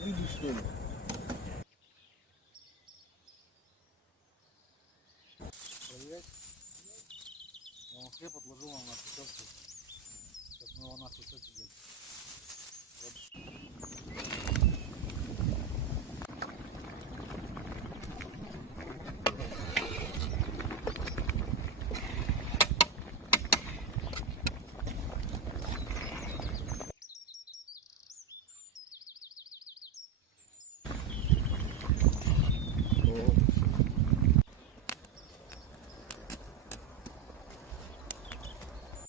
видишь, что ли? Проверять? Я вам хлеб отложил вам на пятерку. Сейчас мы его нахуй сосидим. Вот.